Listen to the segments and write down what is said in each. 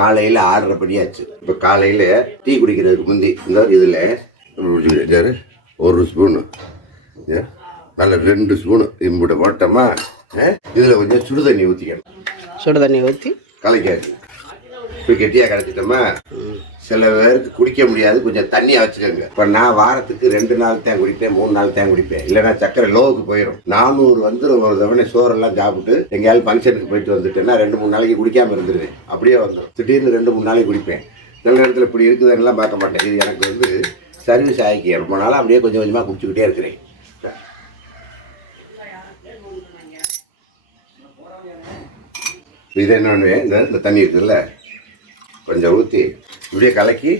காலையில் 6:30 படியாச்சு. இப்போ காலையில் டீ குடிக்கிறதுக்கு முந்தி இந்த இதில் ஒரு ஸ்பூனு நல்ல 2 ஸ்பூனு இம்புட போட்டோமா. இதில் கொஞ்சம் சுடு தண்ணி ஊற்றிக்கணும். சுடு தண்ணி ஊற்றி கலக்காச்சு. இப்போ கெட்டியாக கலச்சிட்டோமா. சில பேருக்கு குடிக்க முடியாது, கொஞ்சம் தண்ணியாக வச்சுக்கோங்க. இப்போ நான் வாரத்துக்கு 2 நாள் தான் குடிப்பேன், 3 நாள் தான் குடிப்பேன். இல்லைன்னா சக்கரை லோவுக்கு போயிடும். 400 வந்துடும். ஒரு தவணை சோறெல்லாம் சாப்பிட்டு எங்கேயாவது ஃபங்க்ஷனுக்கு போயிட்டு வந்துட்டேன்னா 2-3 நாளைக்கு குடிக்காமல் இருந்துருவேன். அப்படியே வந்துடும். திடீர்னு 2-3 நாளைக்கு குடிப்பேன். சில நேரத்தில் இப்படி இருக்குதுன்னெலாம் பார்க்க மாட்டேன். இது எனக்கு சர்வீஸ் ஆகிக்க ரொம்ப நாளாக அப்படியே கொஞ்சம் கொஞ்சமாக குடிச்சுக்கிட்டே இருக்கிறேன். இது என்னன்னு இந்த தண்ணி இருக்குதுல்ல கொஞ்சம் ஊற்றி இப்படியே கலக்கி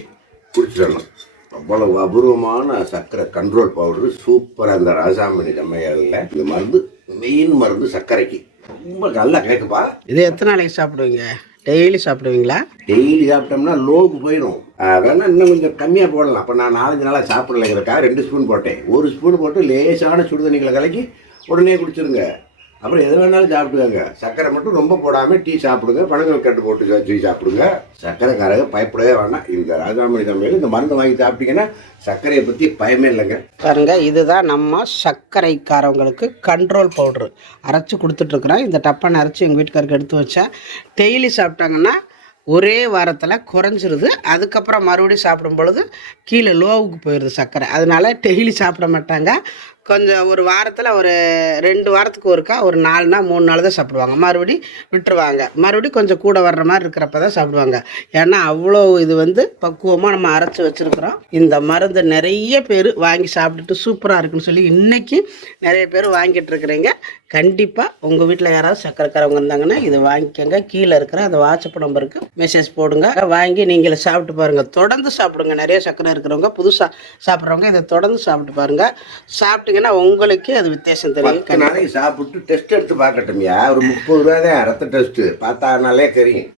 குடிச்சிடணும். அவ்வளவு அபூர்வமான சர்க்கரை கண்ட்ரோல் பவுடரு சூப்பராக இந்த ராசாமணி செம்மையாளில் இந்த மருந்து மெயின் மருந்து சர்க்கரைக்கு ரொம்ப நல்லா கேட்குப்பா. இது எத்தனை நாளைக்கு சாப்பிடுவீங்க? டெய்லி சாப்பிடுவீங்களா? டெய்லி சாப்பிட்டோம்னா லோவுக்கு போயிடும். அதெல்லாம் இன்னும் கொஞ்சம் கம்மியாக போடலாம். அப்போ நான் 4-5 நாளாக சாப்பிடலைங்கிறக்காக 2 ஸ்பூன் போட்டேன். 1 ஸ்பூன் போட்டு லேசான சுடுதண்ணிகளை கலக்கி உடனே குடிச்சிருங்க. அப்புறம் எது வேணாலும் சாப்பிடுவாங்க. சர்க்கரை மட்டும் ரொம்ப போடாமல் டீ சாப்பிடுங்க. பழங்கள் கட்டு போட்டு டீ சாப்பிடுங்க. சர்க்கரைக்காரங்க பயப்படவே வேணாம். இந்த ராஜாமணி தம்மையில் இந்த மருந்து வாங்கி சாப்பிட்டீங்கன்னா சர்க்கரையை பற்றி பயமே இல்லைங்க. பாருங்க, இதுதான் நம்ம சர்க்கரைக்காரவங்களுக்கு கண்ட்ரோல் பவுட்ரு அரைச்சி கொடுத்துட்ருக்குறோம். இந்த டப்பானை அரைச்சி எங்கள் வீட்டுக்காருக்கு எடுத்து வச்சா டெய்லி சாப்பிட்டாங்கன்னா ஒரே வாரத்தில் குறைஞ்சிருது. அதுக்கப்புறம் மறுபடியும் சாப்பிடும் பொழுது கீழே லோவுக்கு போயிடுது சர்க்கரை. அதனால் டெய்லி சாப்பிட மாட்டாங்க. கொஞ்சம் ஒரு வாரத்தில் ஒரு 2 வாரத்துக்கு ஒருக்கா ஒரு 4 நாள் 3 நாள் தான் சாப்பிடுவாங்க. மறுபடி விட்டுருவாங்க. மறுபடியும் கொஞ்சம் கூட வர்ற மாதிரி இருக்கிறப்ப தான் சாப்பிடுவாங்க. ஏன்னா அவ்வளோ இது பக்குவமாக நம்ம அரைச்சி வச்சுருக்குறோம். இந்த மருந்து நிறைய பேர் வாங்கி சாப்பிட்டுட்டு சூப்பராக இருக்குன்னு சொல்லி இன்றைக்கி நிறைய பேர் வாங்கிட்டு இருக்கிறீங்க. கண்டிப்பாக உங்கள் வீட்டில் யாராவது சர்க்கரைக்காரவங்க இருந்தாங்கன்னா இதை வாங்கிக்கோங்க. கீழே இருக்கிற அந்த வாட்ஸ்அப் நம்பருக்கு மெசேஜ் போடுங்க. வாங்கி நீங்களே சாப்பிட்டு பாருங்கள். தொடர்ந்து சாப்பிடுங்க. நிறைய சர்க்கரை இருக்கிறவங்க புதுசாக சாப்பிட்றவங்க இதை தொடர்ந்து சாப்பிட்டு பாருங்கள். சாப்பிட்டீங்கன்னா உங்களுக்கே அது வித்தியாசம் தெரியும். 10 நாளைக்கு சாப்பிட்டு டெஸ்ட் எடுத்து பார்க்கட்டும்யா. ஒரு 30 ரூபா தான் ரத்த டெஸ்ட்டு பார்த்தானாலே தெரியும்.